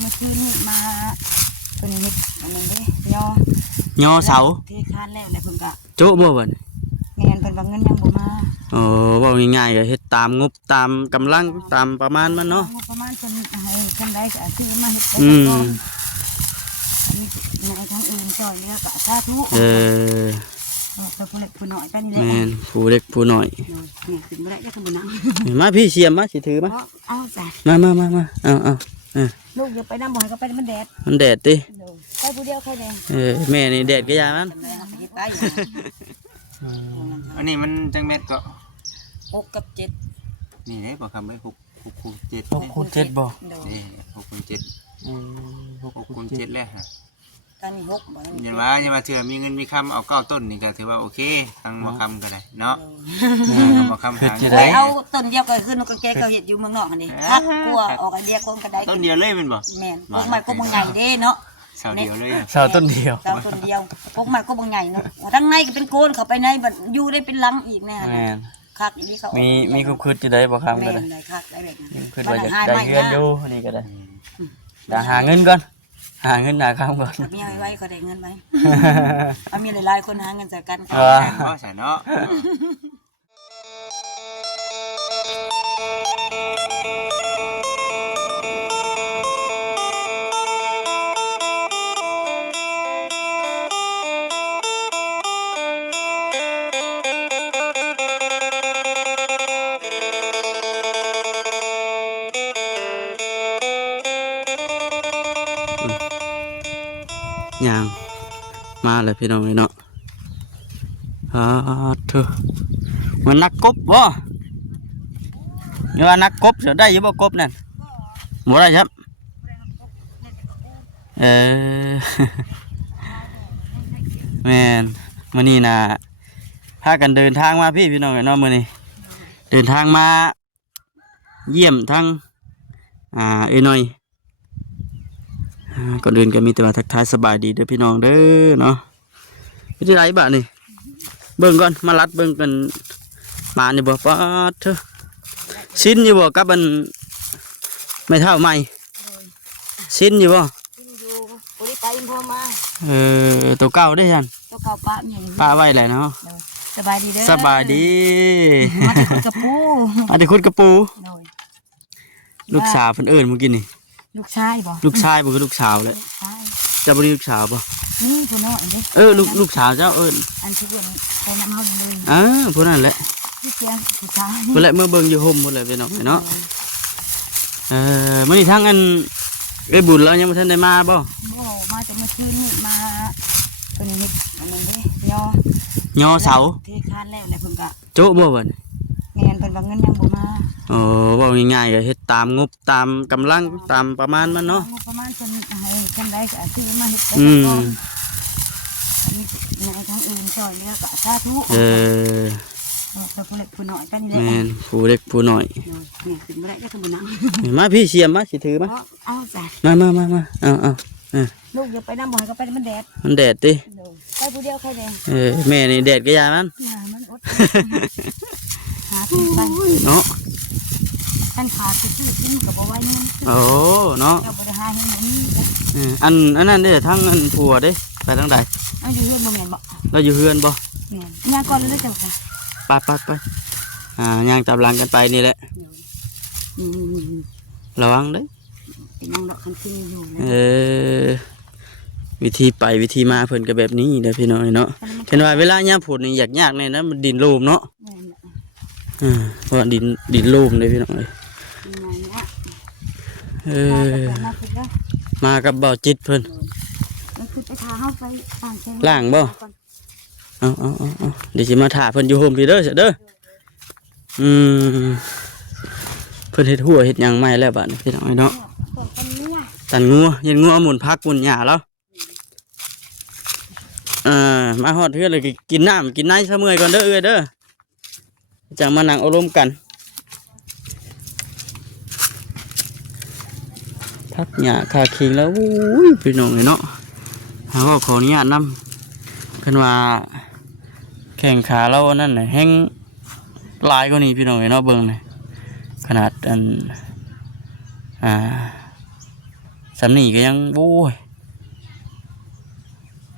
เมื่อคืนนี่มาเป็นเห็ดอันนั้นเด้ยอเสาเทคานแล้วแหละเพิ่นก็โจ๊ะบ่บัดแม่นเพิ่นว่าเงินยังบ่มาโอ้เว้าง่ายๆก็เฮ็ดตามงบตามกำลังตามประมาณมันเนาะประมาณเพิ่นให้จังได๋ก็ซื้อมาเฮ็ดไปก่อนอันนี้ในทางอื่นช่วยเหลือก็สาธุผู้เล็กผู้น้อยกันนี่แหละแม่นผู้เล็กผู้น้อยนี่ขึ้นบ่ได้จะขึ้นบ่นั่งมาพี่เสียมมาสิถือมาเอาจ้ะมาเอาลูกอย่าไปน้ำบ่อยก็ไปมันแดดมันแดดติไปผู้เดียวใครแดงแม่นี่แดดก็ยามันอันนี้มันจังเม็ดก็6 กับ 7นี่ได้บ่คำไว้6 คูณ 7 6 คูณ 7บ่นี่6 คูณ 7 6 คูณ 7แล้วฮะตอนนี้6บ่ยันว่าเถื่อมีเงินมีคำเอา9 ต้นนี่ก็ถือว่าโอเคทางมาคำก็ได้เนาะมาคำหาเอาต้นเดียวก็ขึ้นก็แกก็เห็ดอยู่เมืองนอกอันนี้คักกลัวออกไอเดียคนก็ได้ต้นเดียวเลยมันบ่แม่นพวกมันก็บ่ใหญ่เด้เนาะเสาเดียวเลยเสาต้นเดียวพวกมันก็บ่ใหญ่เนาะทั้งในก็เป็นโกนเข้าไปในบัดอยู่ได้เป็นลังอีกแน่คักอีนี่เขามีคุดๆจะได้บ่คำก็ได้คักได้แบบนั้นคือว่าจะได้เงินอยู่นี่ก็ได้แต่หาเงินก่อนหาเงินหาคำก่อนมีไว้ก็ได้เงินไหมมีหลายๆคนหาเงินจากกันก็ใช่เนาะอย่างมาเลยพี่น้องเนาะเถอะมันนักกบบ่เนี่ยนักกบจะได้ยังบ่กบนั่นบ่ได้ครับแม่นมื้อนี้น่ะพากันเดินทางมาพี่น้องเนาะมื้อนี้เดินทางมาเยี่ยมทั้งเอ้ยน้อยก่อนอื่นก็มีแต่ว่าทักทายสบายดีเด้อพี่น้องเด้อเนาะวิธีไรบ้านี่เบิ่งก่อนมาลัดเบิ่งกันมานี่บ่ป๊าดเถอะชิ้นอยู่บ่กับมันไม่เท่าใหม่ชิ้นอยู่บ่ตัวเก่าได้ยันตัวเก่าป้าไว้แหละเนาะสบายดีเด้อสบายดีมาที่คุดกระปูมาที่คุดกระปูลูกสาวเพิ่นเอิ้นเมื่อกี้นี่ลูกชายบ่คือลูกสาวเลยจะบ่มีลูกสาวบ่นี่ผู้น้อยลูกสาวเจ้าเอิ้นอันที่เพิ่นไปนำเฮาเลยผู้นั้นแหละพี่เสียงผู้ชายเพิ่นแหละเมื่อเบิ่งอยู่ห่มพุ่นแหละพี่น้องเนาะมื้อนี้ทางอันบุญแล้วยังบ่ทันได้มาบ่มาแต่เมื่อคืนนี่มาเป็นเฮ็ดอันนั้นเด้ยอเสาเทคานแล้วแหละเพิ่นก็โจ๊ะบ่บัดแม่นเพิ่นว่าเงินยังบ่มาโอ้เว้าง่ายๆก็เฮ็ดตามงบตามกำลังตามประมาณมันเนาะประมาณเพิ่นให้จังได๋ก็ซื้อมาเฮ็ดไปก่อนอันนี้ในทางอื่นช่วยเหลือก็สาธุผู้เล็กผู้น้อยกันนี่แหละแม่นผู้เล็กผู้น้อยนี่ขึ้นบ่ได้จะขึ้นบ่นั่งมาพี่เสียมมาสิถือมาเอาจ้ะมาเอาลูกอย่าไปน้ำบ่อยก็ไปมันแดดมันแดดติไปผู้เดียวใครแดงแม่นี่แดดก็ยามันมันอดหาขึ้นไปเนาะท่านขาดซื้อกินกับบ่ไหวนี่โอ้เนาะเราบ่ได้หาเห็นนี้อันนั้นเด้ทั้งอันผัวเด้ไปทางใดเราอยู่เฮือนบ่แม่นบ่เราอยู่เฮือนบ่แม่นย่างก่อนเลยเจ้าค่ะไปย่างตามหลังกันไปนี่แหละระวังเด้นั่งรอคันขึ้นอยู่วิธีไปวิธีมาเพิ่นก็แบบนี้เด้อพี่น้องเนาะเห็นว่าเวลายามฝนนี่ยากๆเนี่ยนะมันดินโลมเนาะเพราะดินโลมเลยพี่น้องมากับบ่อจิตเพิ่นล่างบ่เอาเดี๋ยวสิมาถ่าเพิ่นอยู่โฮมพี่เด้อเด้อเพิ่นเฮ็ดหัวเฮ็ดหยังใหม่แล้วบัดนี้พี่น้องเนาะตันงัวยันงัวหมุนพักหมุนหญ้าแล้วมาฮอดเพื่อนเลยกินน้ำกินน้ำซะเมื่อยก่อนเด้อเด้อจังมานั่งอารมณ์กันพักหญ้าคาคิงแล้วพี่น้องเนาะเขาก็ขออนุญาตนำเพิ่นว่าแข่งขาเรานั่นน่ะแห้งลายกว่านี้พี่น้องเนาะเบิ่งนี่ขนาดแข สำนีก็ยังโอ้ย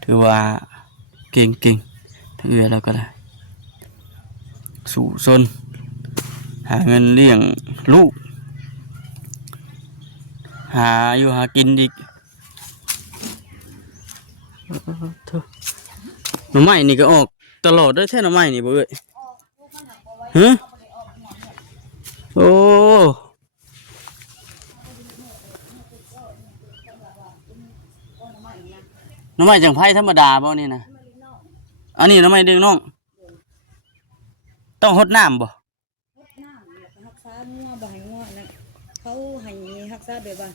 ถือว่าเก่งทั้งเอื้อแล้วก็ได้สู่ซนหาเงินเลี้ยงลูกหาอยู่หากินอีกหน่อไม้นี่ก็ออกตลอดด้วยแท้หน่อไม้นี่บ่เอ้ยฮะโอ้หน่อไม้จังไผ่ธรรมดาบ่นี่นะอันนี้หน่อไม้ดึงน้องต้องรดน้ำบ่ รักษางัวบ่ให้งัวนะเขาให้รักษาแบบว่า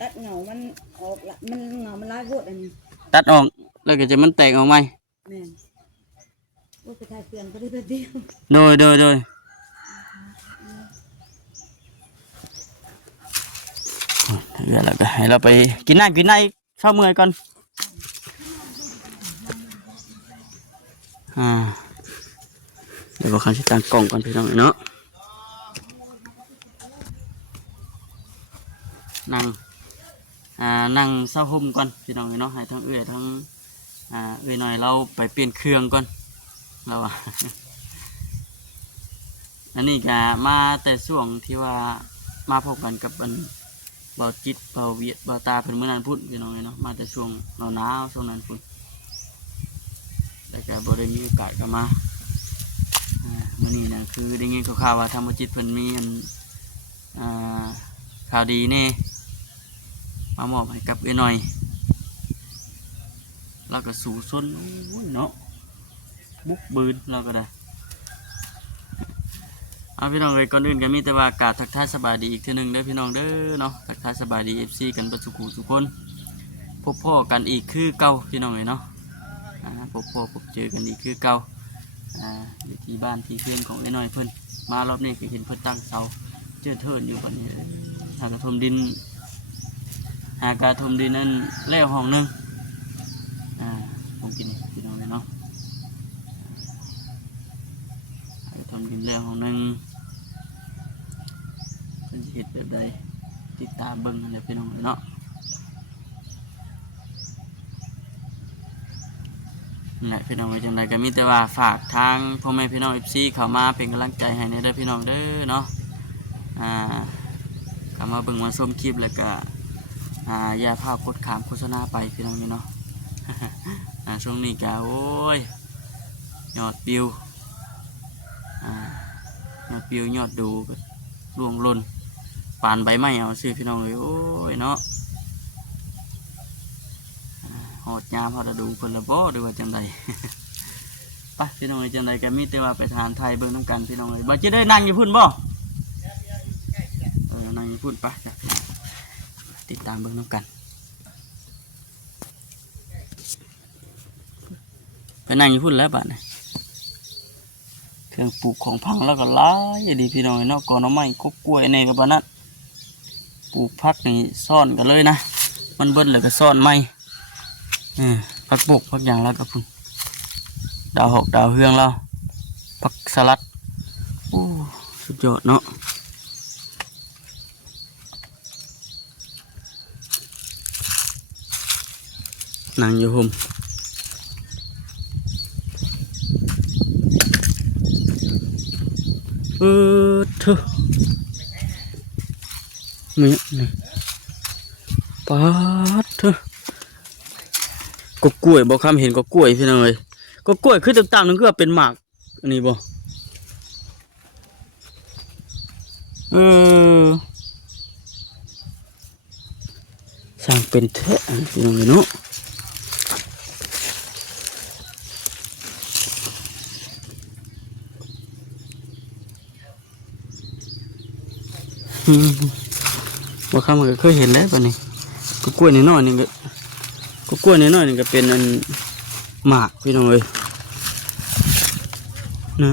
ตัดเหงามันออกละมันเหงามันลายโพดอันนี้ ตัดออกแล้วก็จะมันแตกออกไหม แม่นว่าไปถ่ายเพื่อนก็ได้แบบเดียว โดยเดี๋ยวเราก็ให้เราไปกินน้ำกินในเช้าเมื่อยก่อนเดี๋ยวบอกเขาจะตั้งกล่องก่อนพี่น้องเนาะนั่งเศร้าห่มก่อนพี่น้องเนาะให้ทั้งเอื้อยทั้งเอื้อยหน่อยเราไปเปลี่ยนเครื่องก่อนเราอันนี้ก็มาแต่ช่วงที่ว่ามาพบกันกับเบาจิตเบาเวียดเบาตาเป็นเมื่อนั้นพูดพี่น้องเนาะมาแต่ช่วงหนาวช่วงนั้นพูดแต่ก็บ่ได้มีโอกาสกันมามื่อนี้นะคือได้ยินข่าวว่าทางเบาจิตเพิ่นมีข่าวดีแน่มามอบให้กับเอื้อยหน่อยเราก็สู่ซนเนาะบุกบืนเราก็ได้เอาพี่น้องเลยก่อนอื่นก็มีแต่ว่ากราบทักทายสบายดีอีกทีหนึ่งเด้อพี่น้องเด้อเนาะทักทายสบายดี FC กันประสุขทุกคนพบพ่อกันอีกคือเก่าพี่น้องเลยเนาะพบเจอกันอีกคือเก่าอยู่ที่บ้านที่เพื่อนของไอ้น้อยเพิ่นมารอบนี้ก็เห็นเพิ่นตั้งเสาเจอเทินอยู่ก่อนนี้หากระทมดินนั่นแล้วห้องนึงผมกินพี่น้องเลยเนาะทำกินแล้วของนึงเป็นเหตุแบบใดติดตามเบิ้งเลยพี่น้องเนาะนั่นแหละพี่น้องจังใดก็มีแต่ว่าฝากทางพ่อแม่พี่น้อง FC เข้ามาเป็นกำลังใจให้ในเด้อพี่น้องเด้อเนาะเข้ามาเบิ่งมาชมคลิปแล้วก็อย่าพาโคตรขามโฆษณาไปพี่น้องเนาะ ช่วงนี้ก็โอ้ยยอดวิวยอดดูรวงล้นปานใบไม้เอาซื้อพี่น้องเลยโอ้ยเนาะหอดยามพอจะดูคนละบ่ดูว่าจังใด ไปพี่น้องเลยจังใดก็มีแต่ว่าไปทานไทยเบิ่งน้ำกันพี่น้องเลยบ่จะได้นั่งอยู่พุ่นบ่นั่งอยู่พุ่นไปติดตามเบิ่งน้ำกันไปนั่งอยู่พุ่นแล้วบ้านนี่เครื่องปลูกของพังแล้วก็หลายดีพี่น้องเนาะก่อนเอาไม้กกล้วยในกับบ้านนั้นปลูกพักนี่ซ่อนกันเลยนะมันเบิ้ลเลยก็ซ่อนไม้พักบกพักอย่างแล้วกับพุ่นดาวหกดาวเฮืองแล้วพักสลัดโอ้สุดยอดเนาะนั่งอยู่ห่มเถอะมีนี่ปาดเถอะก็กล้วยบอกคำเห็นก็กล้วยพี่น้องเลยก็กล้วยคือต่างๆนั่นคือเป็นหมากอันนี้บ่สร้างเป็นแท้พี่น้องเลยเนาะว่าข้ามันก็เคยเห็นแล้วป่ะนี่ก็กล้วยน้อยๆนี่ก็กล้วยน้อยๆนี่ก็เป็นอันหมากพี่น้องเลยนะ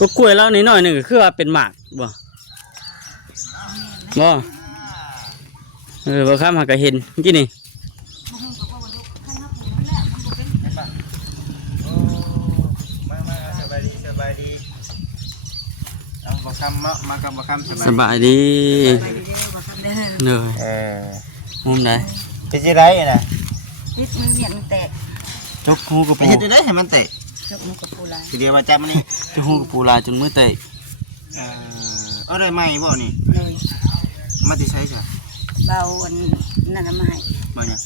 ก็กล้วยแล้วน้อยๆนี่ก็คือว่าเป็นหมากบ่ บ่คำหาก็เห็นเมื่อกี้นี่ มาสบายดีเอาบ่คำเนาะมากับบ่คำ สบายดี ไปเด้อมาครับเด้อ เด้อ มุมไหน เป็นจังไดน่ะ ติดมือเมียนมันแตก จกหูกับ ไป ปู เฮ็ดได้ให้มันเตะ ชกมือกับปูลาย ทีเดียวว่าจับมันนี่ จกหูกับปูลายจนมือเตะ เอาได้ไหมบ่นี่ เลย มาที่ใช้จ้ะ เบาอันนั่นมาให้ บ่เนี่ย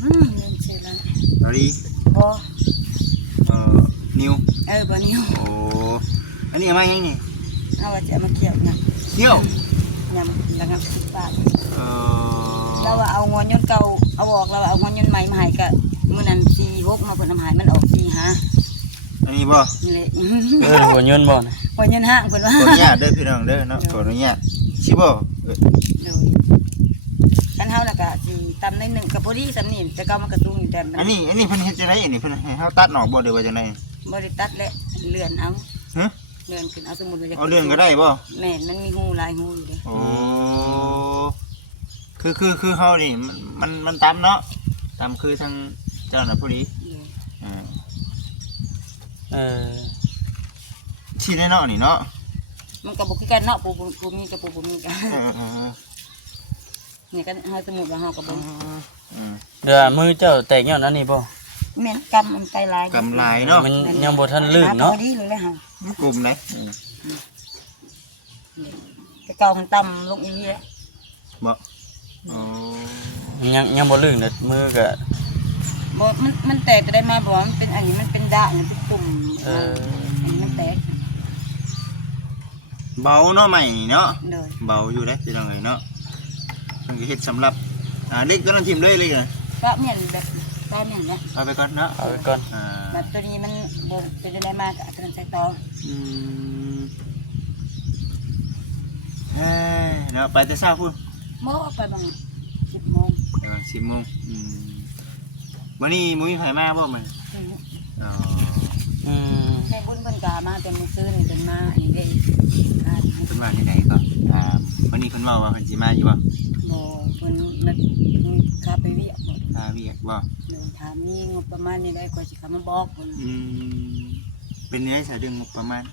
เรียนเสร็จแล้ว เอาดี บ่ นิว บ่นิ้ว โอ้อันนี้เอามายังนี่ เอาว่าจะมาเกี่ยวเนี่ย เที่ยว ยำระงับ10 บาท เอ่อ เราว่าเอางอนยนต์เก่าเอาออกเราเอางอนยนต์ใหม่มาให้ก็มื้อนั้น46มาเพิ่นเอามาให้มันออก45 อันนี้บ่ นี่แหละ หัวยืนบ่นะ งอนยนต์ห้างเพิ่นว่า ขออนุญาตเด้อพี่น้องเด้อเนาะขออนุญาตสิบ่ โดยกันเฮาแล้วก็สิตำในหนึ่งก็พอดีสำนี่แต่ก็มันกระตุ้งอยู่แต่มัน อันนี้เพิ่นเฮ็ดจังไดอันนี้เพิ่นให้เฮาตัดหนอกบ่หรือว่าจังได บ่ได้ตัดและเลื่อนเอา ฮะ เลื่อนขึ้นเอาสมุดไว้ เอาเรื่องก็ได้บ่ แม่นมันมีหูหลายหูอยู่เด้ โอ้คือเฮานี่มันตามเนาะตามคือทางเจ้าหน้าผู้ดี เออ ชี้ได้เนาะนี่เนาะ มันก็บ่คือกันเนาะปูมีกับปูมีกัน เออ นี่ก็เฮาสมุดว่าเฮาก็บ่ เดี๋ยวมือเจ้าแตกย้อนอันนี้บ่ แม่นกำมันไปหลาย กำไรเนาะ มันยังบ่ทันลื่นเนาะ พอดีเลยแหละเฮา มันกลุ่มไหน แต่เก่ามันต่ำลงอีหลีแหละ บ่โอ้ ยังบ่ลื่นเด้อมือก็ บ่มันแตกก็ได้มาบ่ว่ามันเป็นอันนี้มันเป็นด่างมันเป็นตุ่ม เออ อันนี้มันแตก เบาเนาะใหม่นี่เนาะ เลย เบาอยู่เด้พี่น้องเอ้ยเนาะมันก็เฮ็ดสำหรับเด็กก็ต้องทิ่มเลยเลยนะ ก็แม่นแบบก็แม่นแหละ เอาไปก่อนเนาะ เอาไว้ก่อน แบบตัวนี้มันบ่เป็นได้มากกับตัวนั้นใส่ต่อ อืมเนาะไปแต่เช้าพุ่น โมไปบาง10 โมง เดี๋ยว10 โมงวันนี้มุ้ยไผมาบ่มันอ๋อ อืม แม่บุญเพิ่นกามาแต่มื้อคืนนี่เพิ่นมาอันนี้ได้ค่า เพิ่นว่าที่ไหนก็วันนี้เพิ่นเว้าว่าเพิ่นสิมาอยู่บ่ บ่เพิ่นนัดค่าไปเวียกบ่ เวียกบ่ เดี๋ยวถามมีงบประมาณนี้ได้ก็สิเข้ามาบอกเพิ่น เป็นเนื้อสายดึงงบประมาณ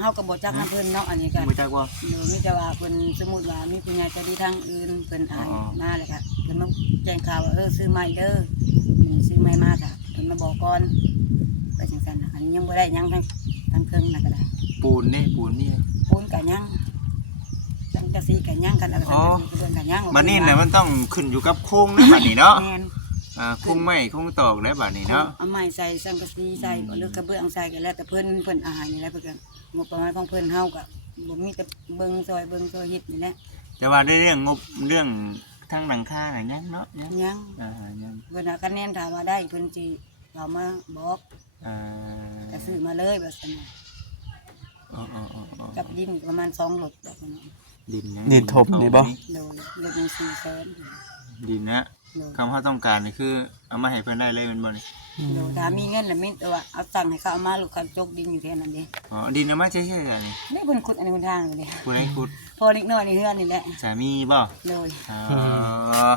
เฮาก็บ่จักนำเพิ่นเนาะอันนี้ก็ บ่จักว่า เดี๋ยวมีแต่ว่าเพิ่นสมมุติว่ามีผู้ใหญ่ใจดีทางอื่นเพิ่นอายมาแล้วก็เพิ่นมาแจ้งข่าวว่าซื้อใหม่เด้อซื้อใหม่มาก็เพิ่นมาบอกก่อนไปจังซั่นน่ะอันนี้ยังบ่ได้ยังทั้งเครื่องน่ะก็ได้ ปูนนี่ ปูนกับยังจังกะซีกับยังกันอะไรกันเรื่องกับยัง บัดนี้น่ะมันต้องขึ้นอยู่กับโครงนะบัดนี้เนาะ แม่น โครงไม้โครงตอกแล้วบัดนี้เนาะ เอาไม้ใส่สังกะสีใส่หรือกระเบื้องใส่กันแล้วแต่เพิ่นอาหารนี่แหละเพิ่นงบประมาณของเพิ่นเฮาก็บ่มีแต่เบิ่งซอยเฮ็ดนี่แหละ แต่ว่าได้เรื่องงบเรื่องทางหลังคาน่ะยังเนาะยัง ยัง ยัง เพิ่นคะแนนถามว่าได้เพิ่นสิเอามาบอก ก็ซื้อมาเลยแบบนั้น กับดินประมาณ2 รถแบบนั้น ดินยัง นี่ถมนี่บ่ โดยรถนึง400,000 ดินนะคำเขาต้องการนี่คือเอามาให้เพิ่นได้เลยแมันบ่นี่ โดยถ้ามีเงินแล้วมีแต่ว่าเอาตังค์ให้เขาเอามาลูกเขาจกดินอยู่แค่นั้นเด้ ดินเอามาใช้ๆกันนี่ นี่เพิ่นขุดอันนี้เพิ่นทางอยู่เด้ ผู้ใดขุด พอเล็กน้อยนี่เฮือนนี่แหละ สามีบ่ โดย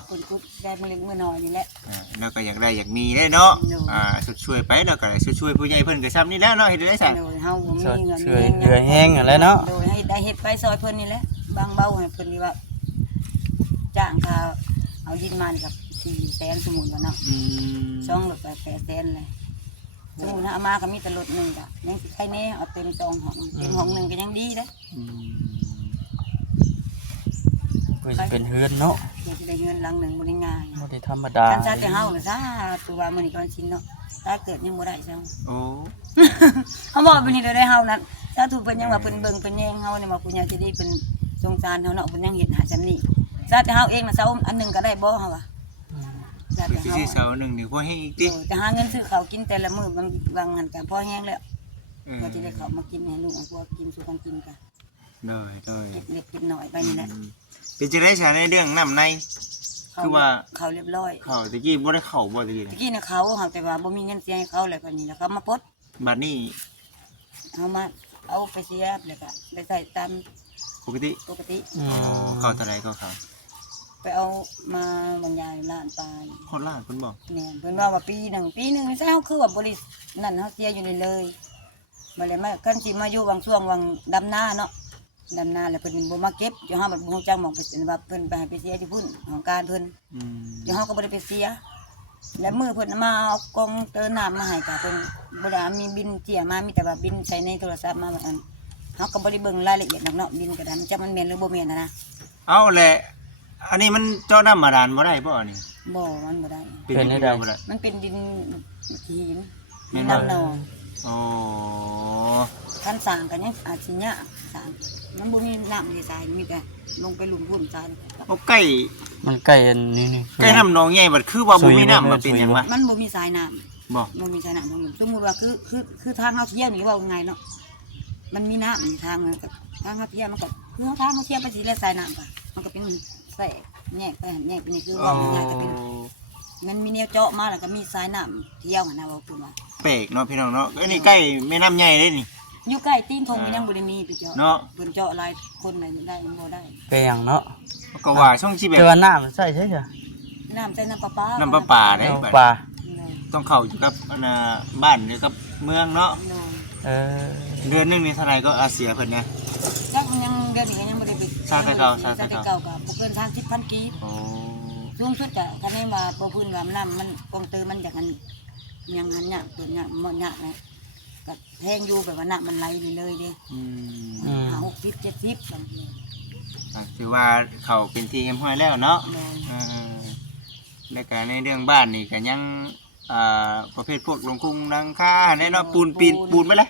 คนกุ๊กได้มาเล็กมือน้อยนี่แหละ แล้วก็อยากได้อยากมีได้เนาะสุดช่วยไปแล้วก็สุดช่วยผู้ใหญ่เพิ่นก็ซ้ำนี่แล้วเนาะเฮ็ดได้ซะ โดยเฮาบ่มีเงิน ช่วยเหลือแห้งนั่นแหละเนาะ โดยให้ได้เฮ็ดไปซอยเพิ่นนี่แหละบางเบาให้เพิ่นนี่ว่าจ้างเขาเอาดินมานี่กับ400,000สมุนว่าเนาะ2 รถไป800,000เลยสมุนเอามาก็มีแต่รถนึงก็ยังสิใครแน่เอาเต็ม2 ห้องเต็มห้องนึงก็ยังดีเด้ ก็จะเป็นเฮือนเนาะ ยังสิได้เงินหลังนึงบ่ได้ง่าย บ่ได้ธรรมดา กันซะแต่เฮาน่ะซะตัวว่ามื้อนี้ก่อนชินเนาะถ้าเกิดยังบ่ได้ซัง โอ้ เขาบอกเป็นนี่ได้เฮานั้นถ้าถูกเพิ่นยังว่าเพิ่นเบิ่งเพิ่นแยงเฮาเนี่ยว่าผู้ใหญ่สิได้เพิ่นสงสารเฮาเนาะเพิ่นยังเฮ็ดหาจำนี้ซะแต่เฮาเองน่ะเซาอันหนึงก็ได้บ่เฮาว่าซะแต่ คือ เฮา สิเสาหนึ่งนี่พอให้อีกติ แต่หาเงินซื้อข้าวกินแต่ละมื้อบางหันกันพอแห้งแล้วก็สิได้ข้าวมากินให้ลูกให้พวกกินสู่กันกินกัน ได้ เก็บเล็กเก็บน้อยไปนี่แหละ เป็นจังได๋ซะในเรื่องน้ำใน คือว่า เขาเรียบร้อย เขาตะกี้บ่ได้เข้าบ่ตะกี้ ตะกี้น่ะเขาเฮาแต่ว่าบ่มีเงินเสียให้เขาแล้วบัดนี้แล้วเขามาปลด บัดนี้ เฮามาเอาไปเสียแล้วก็ได้ใส่ตาม ปกติ ปกติ อ๋อเข้าเท่าไหร่ก็เข้า ไปเอามาบรรยายล้านปลาย คนล่างคุณบอก เนี่ยเพิ่นว่าปีหนึ่งไม่ใช่เฮาคือว่าบรินั่นเฮาเสียอยู่เลยบ่เลยมากันสิมาอยู่วังช่วงวังดำนาเนาะดำนาแล้วเพิ่นบ่มาเก็บอยู่เฮาบ่ฮู้จักหม่องเพิ่นว่าเพิ่นไปให้ไปเสียที่พุ่นของการเพิ่นอยู่เฮาก็บ่ได้ไปเสียแล้วมื้อเพิ่นมาเอากองเติมน้ำมาให้ก็เพิ่นบ่ได้มีบินเจียมามีแต่ว่าบินใช้ในโทรศัพท์มาว่าอันเฮาก็บ่ได้เบิ่งรายละเอียดเนาะบินก็ได้จักมันแม่นหรือบ่แม่นนะ เอาแหละอันนี้มันเจาะน้ำบาดาลบ่ได้บ่อันนี้ บ่มันบ่ได้ เป็นให้ได้บ่ได้ มันเป็นดินหิน แม่นบ่ น้ำนอง อ๋อ คันสร้างกันยังอาจสิยากสร้างมันบ่มีน้ำในทรายมีแต่ลงไปหลุมพุ่นทราย เอาใกล้ มันใกล้อันนี้นี่ ใกล้น้ำหนองใหญ่บัดคือว่าบ่มีน้ำมาเป็นหยังวะ มันบ่มีสายน้ บ่ ำบ่มีสายน้ำของมันสมมุติว่าคือทางเฮาเที่ยวนี่ว่าไงเนาะมันมีน้ำนี่ทางมันก็ทางเฮาเที่ยวมันก็คือทางเฮาเที่ยวไปสิแล้วสายน้ำก็มันก็เป็นใส่แยกไปหั่นแยกไปนี่คือว่าง่ายก็เป็นมันมีแนวเจาะมาแล้วก็มีสายน้ำเที่ยวหั่นนะว่าคือว่า แปลกเนาะพี่น้องเนาะอันนี้ใกล้แม่น้ำใหญ่เลยนี่ อยู่ใกล้ตีนทงมันยังบ่ได้มีไปเจาะ เนาะ เพิ่นเจาะหลายคนน่ะได้บ่ได้ แกงเนาะ ก็ว่าช่องชีแบบ แต่ว่าน้ำใส่ใช่จ้ะ น้ำใส่น้ำปลา น้ำประปาได้ เอา บัด ปลา ต้องเข้าอยู่กับอันน่ะบ้านอยู่กับเมืองเนาะ เออ เดือนหนึงนี่เท่าไหร่ก็อาเสียเพิ่นนะ จักมันยังเดือนนี้ก็ยังบ่ได้ไป ชาติเก่า ชาติเก่าก็บ่เกิน30,000กีบ โอ้ สูงสุดก็คะแนนว่าบ่พื้นว่าน้ำมันกองเตอมันอย่างนั้นยังหันยากตัวเนี่ยมันยากนะก็แห้งอยู่แบบว่าน้ำมันไหลเลยเด้ อืม 60 70บางที ถือว่าเขาเป็นทีมห้อยแล้วเนาะ เลย แล้วก็ในเรื่องบ้านนี่ก็ยังประเภทพวกลงคุงลังคาแน่เนาะปูนไปเลย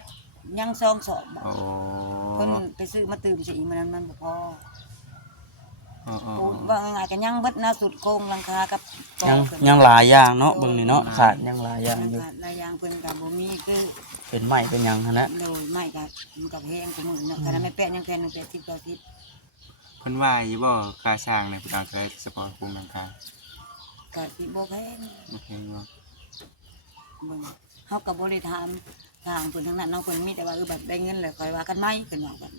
ยังซองสอบบ่ โอ้ เพิ่นไปซื้อมาตื่มสิมันมันบ่พอ อ๋อ ปูนว่าง่ายๆก็ยังเบิดหน้าสุดโครงหลังคากับกอ ยัง เพิ่น ยังหลายอย่างเนาะเบิ่งนี่เนาะขาดยังหลายอย่างอยู่ หลายอย่างเพิ่นก็บ่มีคือ เป็นไม้เป็นหยังหั่นแหละ โดยไม่ก็มันก็แพงกว่ามื้อเนาะคันไม่แปะยังแพง1 80 90 เพิ่นว่าอยู่บ่ค่าสร้างเนี่ยเพิ่นเอาใจเฉพาะคุงลังคา ก็สิบ่แพง โอเคบ่ เบิ่งเฮาก็บ่ได้ถามทางเพิ่นทั้งนั้นเนาะเพิ่นมีแต่ว่าบัดได้เงินแล้วค่อยว่ากันใหม่เพิ่นว่ากัน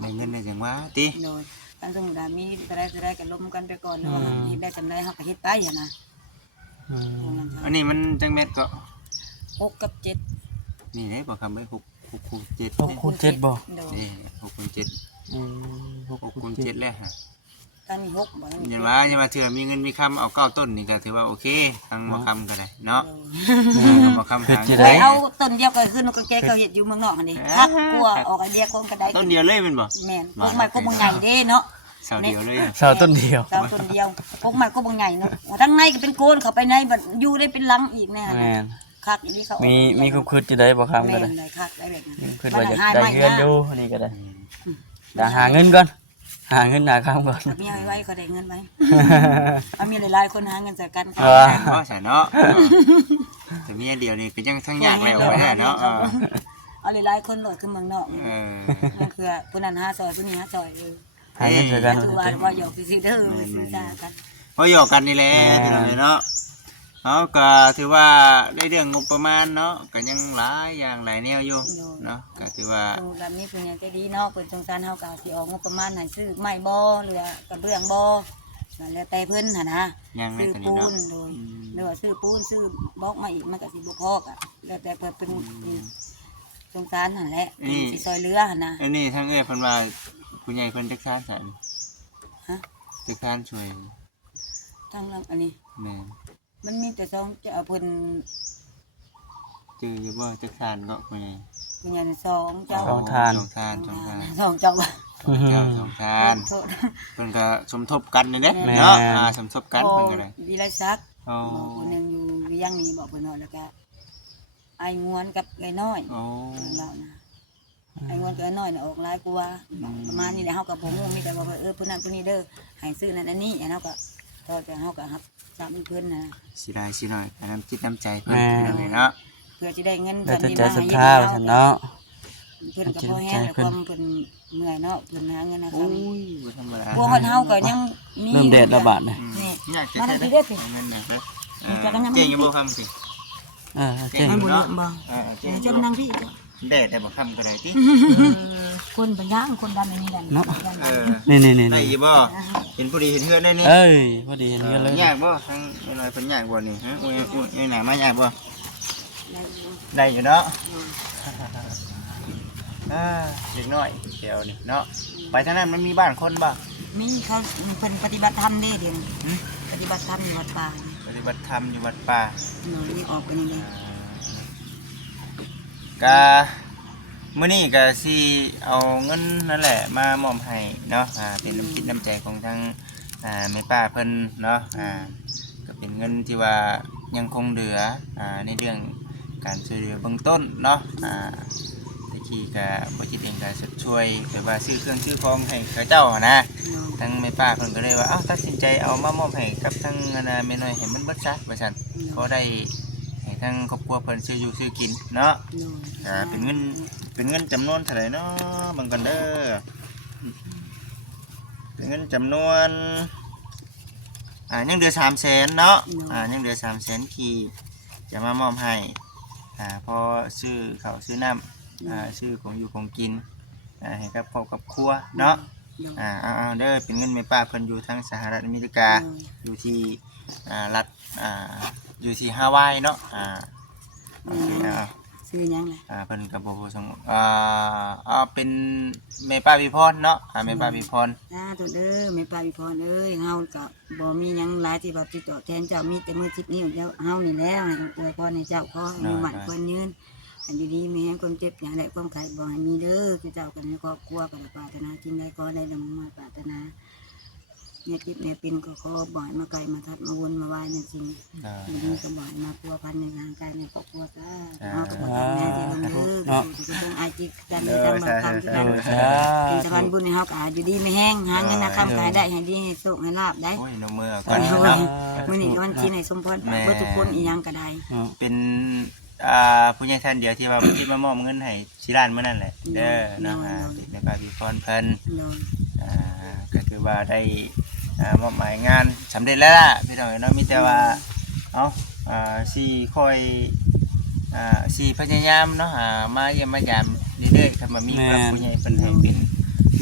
ได้เงินได้จังว่าติ โดยการสมมุติว่ามีจะได้ก็ล้มกันไปก่อนเนาะเฮ็ดได้จำได้เฮาก็เฮ็ดไปหั่นนะ อืม โครงหลังคา อันนี้มันจังเม็ดก็ 6กับ7 นี่ได้บ่คำไว้6คูณ7 หกคูณเจ็ดบ่ โดย นี่6คูณ7 อืมหก 6 คู คู ณ ณ เจ็ด 7แล้วฮะ ถ้ามี6บ่มี อย่าว่าเถื่อมีเงินมีคำเอา9ต้นนี่ก็ถือว่าโอเคทางบ่คำก็ได้เนาะ บ่คำหา คือ โด จะ ย ได้ เอาต้นเดียวก็ขึ้นก็แก่ก็เฮ็ดอยู่เมืองนอกอันนี้คักกลัวออกไอเดียคนก็ได้ ต้นเดียวเลยแมันบ่ แม่นพวกใหม่ก็บ่ใหญ่เด้เนาะ เสาเดียวเลยอะ เสาต้นเดียว เสาต้นเดียวพวกใหม่ก็บ่ใหญ่เนาะทั้งในก็เป็นโคนเข้าไปในบัดอยู่ได้เป็นหลังอีกแน่ แม่น คักอีนี่เขา มีคุกจะได้บ่คำก็ แม่ ได้ นเลยคักได้แบบนั้น คือว่าจะได้เงินอยู่อันนี้ก็ได้แต่หาเงินก่อนหาเงินหาคำก่อน มีไว้ก็ได้เงินไว้เอามีหลายๆคนหาเงินใส่กัน เออ เพราะฉะเนาะแต่เมียเดียวนี่ก็ยังทั้งยากแล้วไว้แน่เนาะ เอาหลายๆคนโหลดขึ้นเมืองนอก เออ มันคือผู้นั้นหาซอยผู้นี้หาซอยเออ หาเงินใส่กัน คือว่าหยอกซื่อๆเด้อซื่อซ่ากัน พอหยอกกันนี่แหละพี่น้องเนาะเอาก็ถือว่าได้เรื่องงบประมาณเนาะก็ยังหลายอย่างหลายแนวอยู่เนาะก็ถือว่า ดูลำนี้เป็นยังใจดีเนาะเปิดสงสารเฮาก็สิออกงบประมาณให้ซื้อไม้บ่หรือกระเบื้องบ่นั่นแล้วแต่เพิ่นหั่นนะ ยังใน ซื้อ ตัวนี้ ปู เนาะ นโดยหรือว่าซื้อปูนซื้อบล็อกมาอีกมันก็สิบ่พอก็แล้วแต่เพิ่นเป็นสงสารนั่นแหละสิซอยเรือหั่นนะ อันนี้ทั้งเอ้ยเพิ่นว่าผู้ใหญ่เพิ่นจักซานสั่น ฮะ จักซานช่วย ทั้งหลังอันนี้ แม่ มันมีแต่ซองจะเอาเพิ่น จื้ออยู่บ่จักซานก็ผู้ใหญ่ เพิ่นอย่างสองเจ้า สองทาน สองทานสองทาน สองเจ้า สองทาน โทษ เพิ่นก็สมทบกันนี่เด้ แม่ เนาะสมทบกันเพิ่นก็ได้ วิไลศักดิ์ โอ้ คนหนึงอยู่วิยังนี้บอกเพิ่นว่าแล้วก็ไอ้งวนกับไอ้น้อย โอ้ เพิ่นเล่านะไอ้งวนกับไอ้น้อยน่ะออกหลายกว่าประมาณนี้แหละเฮาก็บ่ฮู้มีแต่ว่าเพิ่นนั้นเพิ่นนี้เด้อให้ซื้อนั่นอันนี้อันเฮาก็พอแต่เฮาก็รับสามเพิ่นนะ สิได้สิหน่อยน้ำจิตน้ำใจเพิ่น แม่ พี่น้องเอ้ยเนาะ เพื่อสิได้เงิน ได้ ส่วน แต่ ที่ ใจ มา ศรั ให้ ท เฮ็ด ธา ให้ ว่าซั่นเนาะเฮาเพิ่นก็พอแห้งแล้วความเพิ่นเมื่อยเนาะเพิ่นหาเงินนะค โอ้ รับ ยบ่ธรรมดา พวกคนเฮาก็ยังมี เริ่มแดดระบาดนะ นี่ อยากจะ มา ได้ ได้สิเด้อสิ เงินนะเด้อ จะกันยัง เจ๊งอยู่บ่คำสิ เจ๊ง มันบ่เยอะบ่ เจ๊ง เจ้านั่งพี่เจ้า แดดได้บ่คำก็ได้ติ คนปัญญาคนดำอย่างนี้ดัน เนาะ เออ นี่ ได้อีบ่เห็นพอดีเห็นเพื่อนได้นี่ เอ้ยพอดีเห็นกันเลย ยากบ่ทั้งหน่อยเพิ่นยากบ่นี่ฮะอุ้ยหนามายากบ่ได้อยู่เนาะเด็กน้อยเดี๋ยวนี่เนาะไปทางนั้นมันมีบ้านคนบ่ มีเขาเป็นปฏิบัติธรรมเด้เดี๋ยวนี้ปฏิบัติธรรมอยู่วัดป่า ปฏิบัติธรรมอยู่วัดป่า หนูนี่ออกไปนี่เลย ก็มื้อนี้ก็สิเอาเงินนั่นแหละมามอบให้เนาะเป็นน้ำจิตน้ำใจของทางแม่ป้าเพิ่นเนาะก็เป็นเงินที่ว่ายังคงเหลือในเรื่องการช่วยเหลือเบื้องต้นเนาะตะกี้ก็บ่คิดเองก็ช่วยแบบว่าซื้อเครื่องซื้อของให้เขาเจ้านะทั้งแม่ป้าเพิ่นก็เลยว่าตัดสินใจเอามามอบให้กับทั้งแม่น้อยให้มันเบิดซะว่าซั่นก็ได้ให้ทั้งครอบครัวเพิ่นซื้ออยู่ซื้อกินเนาะเป็นเงินจำนวนเท่าไหร่เนาะบางกันเด้อเป็นเงินจำนวนยังเดือ300,000เนาะยังเดือ300,000ที่จะมามอบให้พอซื้อข้าวซื้อน้ำซื้อของอยู่ของกินให้กับครอบกับครัวเนาะเอาเด้อเป็นเงินแม่ป้าเพิ่นอยู่ทางสหรัฐอเมริกาอยู่ที่รัฐอยู่ที่ฮาวายเนาะโอเคซื้อยังไงเพิ่นกับบ่สงเป็นแม่ป้าวิพรเนาะแม่ป้าวิพรตัวเด้อแม่ป้าวิพรเอ้ยเฮาก็บ่มีหยังหลายที่ว่าติดต่อแทนเจ้ามีแต่มื้อจิตนี้แล้วเฮานี่แล้วให้อวยพรให้เจ้าขอให้มีหมันควรยืนอันดีๆมีแห่งความเจ็บอย่างใดความไข้บ่ให้มีเด้อคือเจ้ากันในครอบครัวกันปรารถนาจริงใดก็ได้ดังมาปรารถนาเนี่ยคิดเนี่ยเป็นก็ขอบ่อยมาไกลมาทัดมาวนมาไหว้ในจริงดีก็บ่อยมาพัวพันในทางกายในครอบครัวซะเอาก็บ่ทำแม่ที่ลงเด้อคือต้องอาจิตกันในทางมาทำที่กันเป็นสะพานบุญในเฮาก็อยู่ดีไม่แห้งหาเงินนะคำขายได้ให้ดีให้สุขให้ลาบได้โอ้ยนมือก่อนเนาะมื้อนี้วันที่ให้สมพรเบิดทุกคนอีหยังก็ได้เป็นผู้ใหญ่ท่านเดียวที่ว่าคิดมามอบเงินให้สิร้านมื้อนั่นแหละเด้อนะในป้าวิพรเพิ่นก็คือว่าได้มอบหมายงานสำเร็จแล้วล่ะพี่น้องเนาะมีแต่ว่าสิคอยสิพยายามเนาะมาเยี่ยมมายามเรื่อยๆถ้ามามีผู้ใหญ่เพิ่นให้เป็น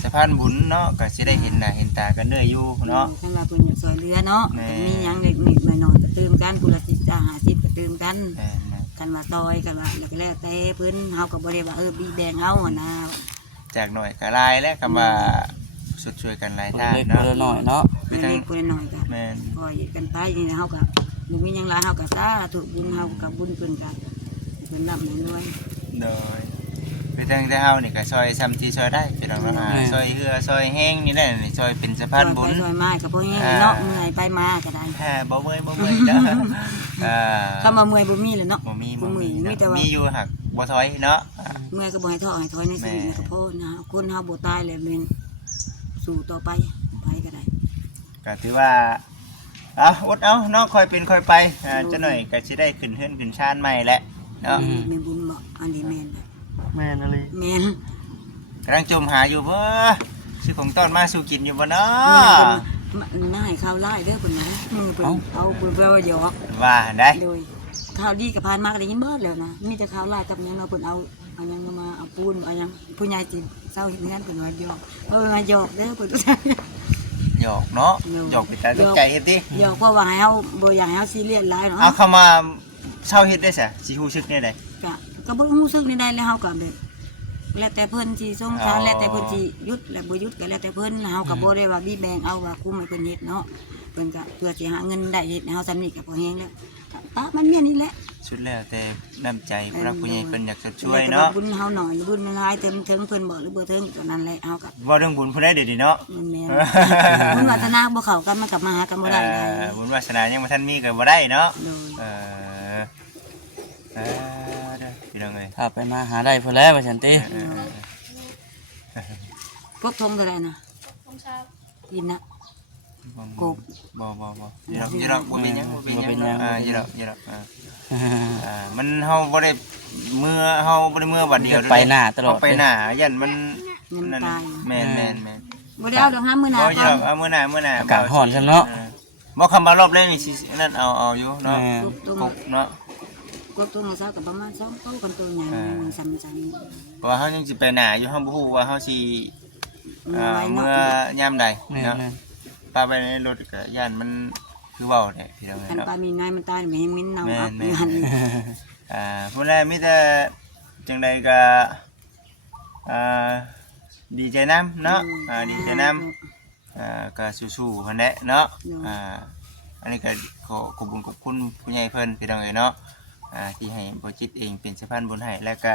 สะพานบุญเนาะก็สิได้เห็นหน้าเห็นตากันเด้ออยู่เนาะคันว่าเพิ่นอยากช่วยเหลือเนาะมีหยังเล็กๆน้อยๆก็ตื่มกันผู้ละ10 50ก็ตื่มกันกันมาซอยกันว่าแล้วแต่เพิ่นเฮาก็บ่ได้ว่าบีแบ่งเฮานะจากหน่อยก็หลายแล้วก็มาสุดช่วยกันหลายทางเนาะหน่อยเนาะเล็กๆน้อยๆก็ปล่อยกันไปนี่เฮาก็บ่มีหยังหลายเฮาก็สาธุบุญเฮากับบุญเพิ่นกันเพิ่นรับให้ด้วยโดยไปทางแต่เฮานี่ก็ซอยซ้ำที่ซอยได้พี่น้องเนาะซอยเหือซอยแห้งนี่แหละนี่ซอยเป็นสะพานบุญซอยไม้ก็บ่แห้งเนาะเมื่อยไปมาก็ได้บ่เมื่อยเด้อคำว่าเมื่อยบ่มีเลยเนาะบ่มีแต่ว่ามีอยู่หักบ่ถอยเนาะเมื่อยก็บ่ให้ท้อให้ถอยในชีวิตก็พอนะคนเฮาบ่ตายแล้วแม่นสู่ต่อไปก็ได้ก็ถือว่าอดเอาเนาะค่อยเป็นค่อยไปจะหน่อยก็สิได้ขึ้นเฮือนขึ้นชานใหม่แหละเนาะแม่บุญบ่อันนี้แม่นแม่นอะไรแม่นกำลังจมหาอยู่บ่ซื้อของต้อนมาสู่กินอยู่บ่เนาะน่าให้ข้าวไล่เด้อเพิ่นนะมือเพิ่นเอาเพิ่นเอาหยอกว่าได้โดยข้าวดีก็ผ่านมาก็ได้ยินเบิดแล้วนะมีแต่ข้าวไล่กับหยังเนาะเพิ่นเอาหยังมาเอาปูนเอาหยังผู้ใหญ่สิเซาเฮ็ดงานเพิ่นว่าหยอกมาหยอกเด้อเพิ่นหยอกเนาะหยอกไปตาตั้งใจเฮ็ดติหยอกเพราะว่าให้เฮาบ่อยากให้เฮาซีเรียสหลายเนาะเอาเข้ามาเซาเฮ็ดได้ซะสิฮู้สึกได้ก็บ่ฮู้สึกได้แล้วเฮาก็แบบแล้วแต่เพิ่นสิสงสารแล้วแต่เพิ่นสิหยุดแล้วบ่หยุดก็แล้วแต่เพิ่นเฮาก็บ่ได้ว่าบีแบ่งเอาว่าคุมให้เพิ่นเฮ็ดเนาะเพิ่นก็เพื่อสิหาเงินได้เฮ็ดให้เฮาซำนี้ก็พอแฮงแล้วมันแม่นนี่แหละสุดแล้วแต่น้ำใจพระผู้ใหญ่เพิ่นอยากจะช่วยเนาะบุญเฮาหน่อยบุญหลายถึงเพิ่นบ่หรือบ่ถึงตอนนั้นแหละเฮาก็บ่เรื่องบุญผู้ใดเด้อเนาะแม่นบุญวาสนาบ่เข้ากันมันก็มาหากันบ่ได้บุญวาสนายังบ่ทันมีก็บ่ได้เนาะพี่น้องเอ้ยถ้าไปมาหาได้พุ่นแล้วว่าซั่นติพวกทงเท่าไหร่นะทงชากินนะกบบ่ยี่ดอกบ่เป็นหยังยี่ดอกมันเฮาบ่ได้เมื่อบัดเดียวไปหน้าตลอดไปหน้ายันมันนั่นแม่นบ่ได้เอาดอกหามื้อหน้าบ่เอามื้อหน้าอากาศร้อนซั่นเนาะบ่คำว่ารอบแรกนี่สินั่นเอาอยู่เนาะกบเนาะ กบตัวละเช้ากับประมาณ2ตัวกันตัวใหญ่ซ้ำ เพราะว่าเฮายังสิไปหน้าอยู่เฮาบ่ฮู้ว่าเฮาสิเมื่อยามใด แม่ เนาะ น ปลาไปในรถก็ย่านมันคือเว้าแท้พี่น้อง คัน เนาะ ปลามีนายมันตายมันยังมิ้นเน่า แม่ อั น บ แม่ หัน นพุ่นแลมีแต่จังใดก็ดีใจนํเนาะดีใจนํก็สู้ๆหั่นแหละเนาะอันนี้ก็ขอบคุณผู้ใหญ่เพิ่นพี่น้องเอ้ยเนาะที่ให้บ่จิตเองเป็นสะพานบุญให้แล้วก็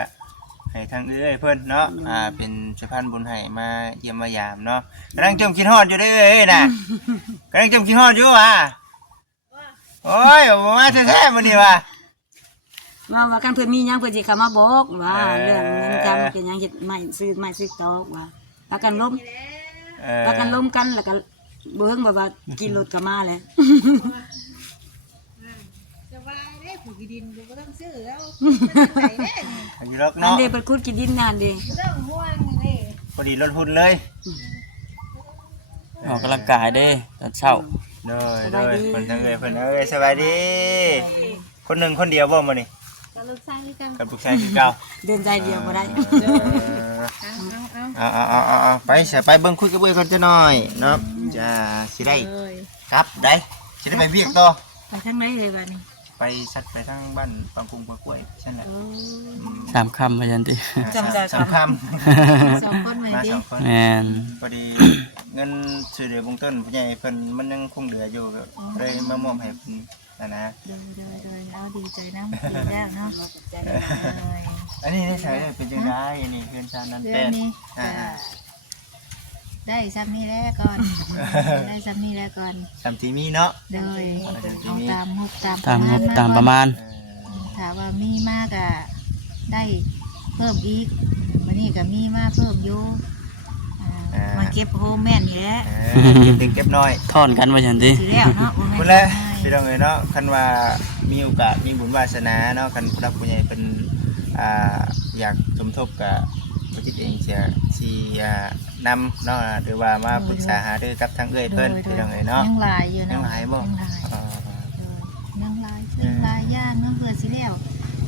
ให้ทางเอ้ยเพิ่นเนาะเป็นสะพานบุญให้มาเยี่ยมมายามเนาะกำลังจมคิดฮอดอยู่เด้อเอ้ยน่ะกำลังจมคิดฮอดอยู่ว่ะโอ้ยบ่มาแท้ๆมื้อนี้ว่ะ ว่ากันเพิ่นมีหยังเพิ่นสิเข้ามาบอกว่าเรื่องเงินจำเป็นหยังเฮ็ดไม่ซื้อตอกว่าปากันล้มปากันล้มกันแล้วก็เบิ่งว่ากินรถก็มาแล้ว สบายได้ผูกดินกูก็ต้องซื้อแล้วใจแน่ อันนี้ล็อก อัน เนาะ เด้เพิ่นขุดกินดินนานเด้ กูต้องห่วงเลย พอดีลดหุ่นเลย ออกกำลังกายเด้ตอนเช้า โดยเพิ่นทางเอ้ยเพิ่นเอ้ยสบายดีคนหนึงคนเดียวบ่มื้อนี้ กับลูกชายด้วยกัน กับลูกชายคือเก่า เดินใจเดียวบ่ได้ เอาไปเสียไปเบิ่งคุยกับเอ้ยก่อนจะหน่อยเนาะจะสิได้ เลย ครับได้สิได้ไปเวียกต่อ ไปทางไหนเลยบ้านี้ ไปสัตว์ไปทางบ้านปังกุงปะกล้วยใช่ไหม 3 ค่ำว่าซั่นติ สามค สองคน ำ ไว้ มา ดิ สองคน แม่น พอดีเงินช่วยเหลือเบื้องต้นผู้ใหญ่เพิ่นมันยังคงเหลืออยู่เลยมามอบให้เพิ่นนะ โดยเอาดีใจน้ำดีแล้วเนาะ อันนี้ได้ใช้เป็นจังได๋อันนี้เพื่อนชานั้น เดือ เป็น น นี้ได้ซ้ำนี้แล้วก่อนได้ซ้ำนี้แล้วก่อน สามทีมีเนาะ โดยเอาตามงบตาม ตามงบตามประมาณ ถามว่ามีมากอะได้เพิ่มอีกวันนี้ก็มีมาเพิ่มอยู่มาเก็บโฮมแม่นนี่แหละ เก็บเด็กเก็บน้อย ทอนกันว่าซั่นติ ทีแล้วเนาะ พุ่นแหละพี่น้องเอ้ยเนาะคันว่ามีโอกาสมีบุญวาสนาเนาะคันผู้รักผู้ใหญ่เป็นอยากสมทบกับผู้จิตเองเสียสินำเนาะหรือว่ามาปรึกษาหารือกับทางเอ้ยเพิ่นพี่น้องเอ้ยเนาะ ยังหลายอยู่นะ ยังหลายบ่ ยังหลายย่านเมื่อเพื่อสิแล้ว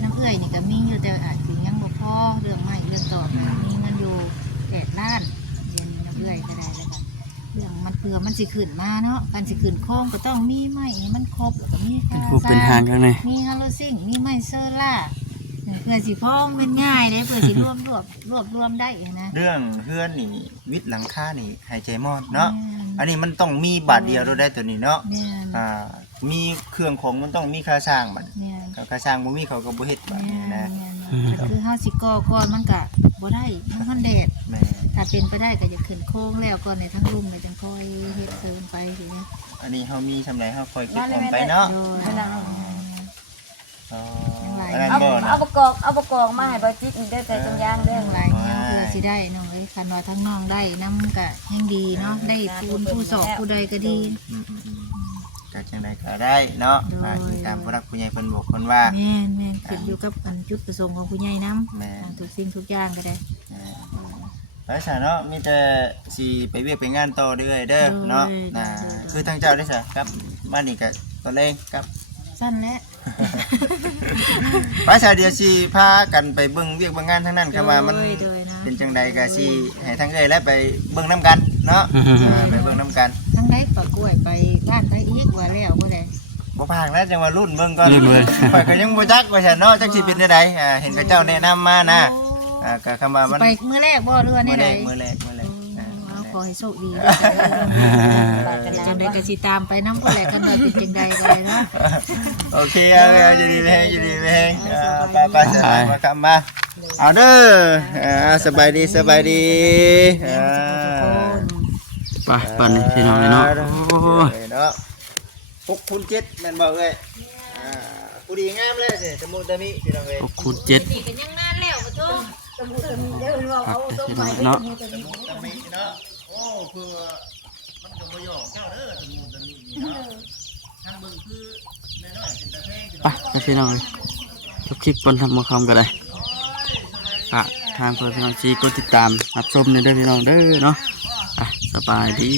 น้ำเอื้อยนี่ก็มีอยู่แต่อาจสิยังบ่พอเรื่องใหม่เรื่องต่อมีเงินอยู่8 ล้านเรียนน้ำเอื้อยก็ได้แล้วก็เรื่องมันเพื่อมันสิขึ้นมาเนาะการสิขึ้นโค้งก็ต้องมีไม้ให้มันครบแล้วก็มีค่า ผู้เป็นหางข้างใน มีฮาโลซิงมีไม้เซอร์ล่าเพื่อสิพ้องเป็นง่ายเลยเพื่อสิรวมได้นะ เรื่องเฮือนนี่วิทย์หลังคานี่หายใจมอดเนาะอันนี้มันต้องมีบาทเดียวเราได้ตัวนี้เนาะ เนี่ย มีเครื่องของมันต้องมีค่าสร้างบัด เนี่ย ค่าสร้างบ่มีเขาก็บ่เฮ็ดบัดนี้นะ คือเฮาสิก่อก่อนมันก็บ่ได้มันแดด แม่ ถ้าเป็นไปได้ก็จะขึ้นโค้งแล้วก่อนในทั้งลุ่มเลยจังค่อยเฮ็ดเสริมไปสิเนี่ย อันนี้เฮามีสำไรเฮาค่อยเก็บของไปเนาะ โดย อันนั้น เอา บ่นะ เอาประกอบมาให้บ่จิตนี่เด้อแต่ตรงยางเด้อ เรื่องหลายแนวเพื่อสิได้น้องเอ้ยคันว่าทั้งน้องได้นำก็ยังดีเนาะได้ปูนผู้สอบผู้ใดก็ดี ก็จังไดก็ได้เนาะตามผู้รักผู้ใหญ่เพิ่นบอกเพิ่นว่า แม่นขึ้นอยู่กับอันจุดประสงค์ของผู้ใหญ่นำ แม่ ทุกสิ่งทุกอย่างก็ได้ แล้วซะเนาะมีแต่สิไปเวียกไปงานต่อเรื่อยเด้อเนาะคือทางเจ้าได้ซะครับมานี่ก็ตอนแรงครับ สั้นแล้ว ไปซะเดี๋ยวสิพากันไปเบิ่งเวียกเบิ่งงานทางนั้นคำว่ามัน โดยนะ เป็นจังใดก็สิให้ทางเอ้ยและไปเบิ่งนํกันเนาะไปเบิ่งนํกัน ทั้งได้ปลากล้วยไปบ้านไปอีกว่าแล้วบ่ได้ บ่พากแล้วจังว่ารุ่นเบิ่งก่อน รุ่นเบิ่ง ข่อยก็ยังบ่จักว่าซั่นเนาะจักสิเป็นจังไดเห็นเขาเจ้าแนะนำมานะก็คำว่ามัน ไปมื้อแรกบ่เรือ มื้ นี่ อแร ได้ กมื้อแรก เอาขอให้โชคดีจังได๋ก็สิตามไปนำผู้แลกันว่าเป็นจังไดก็ได้เนาะ โอเคเอาอยู่ดีแม่อยู่ดีแม่ไปๆสบายมาคำมาเอาเด้อสบายดีไปปั่นพี่น้องเลยเนาะโอ้ย เนาะ6คูณ7แม่นบ่เอ้ยผู้ดีงามเลยสิสมุนตะมิพี่น้องเอ้ย คูณ7 นี่ก็ยังนานแล้วบ่โต พี่น้องเนาะ ตะมิเนาะโอ้เพื่อมันก็บ่ยอกเจ้าเด้อสมุนตะมินี่เนาะทางเบิ่งคือน้อยๆเป็นตะแพง ไปพี่น้องเลยจบคลิปก่อนทำมาคำก็ได้ทางเพื่อนพี่น้องจีกดติดตามรับชมในเด้อพี่น้องเด้อเนาะสบายดี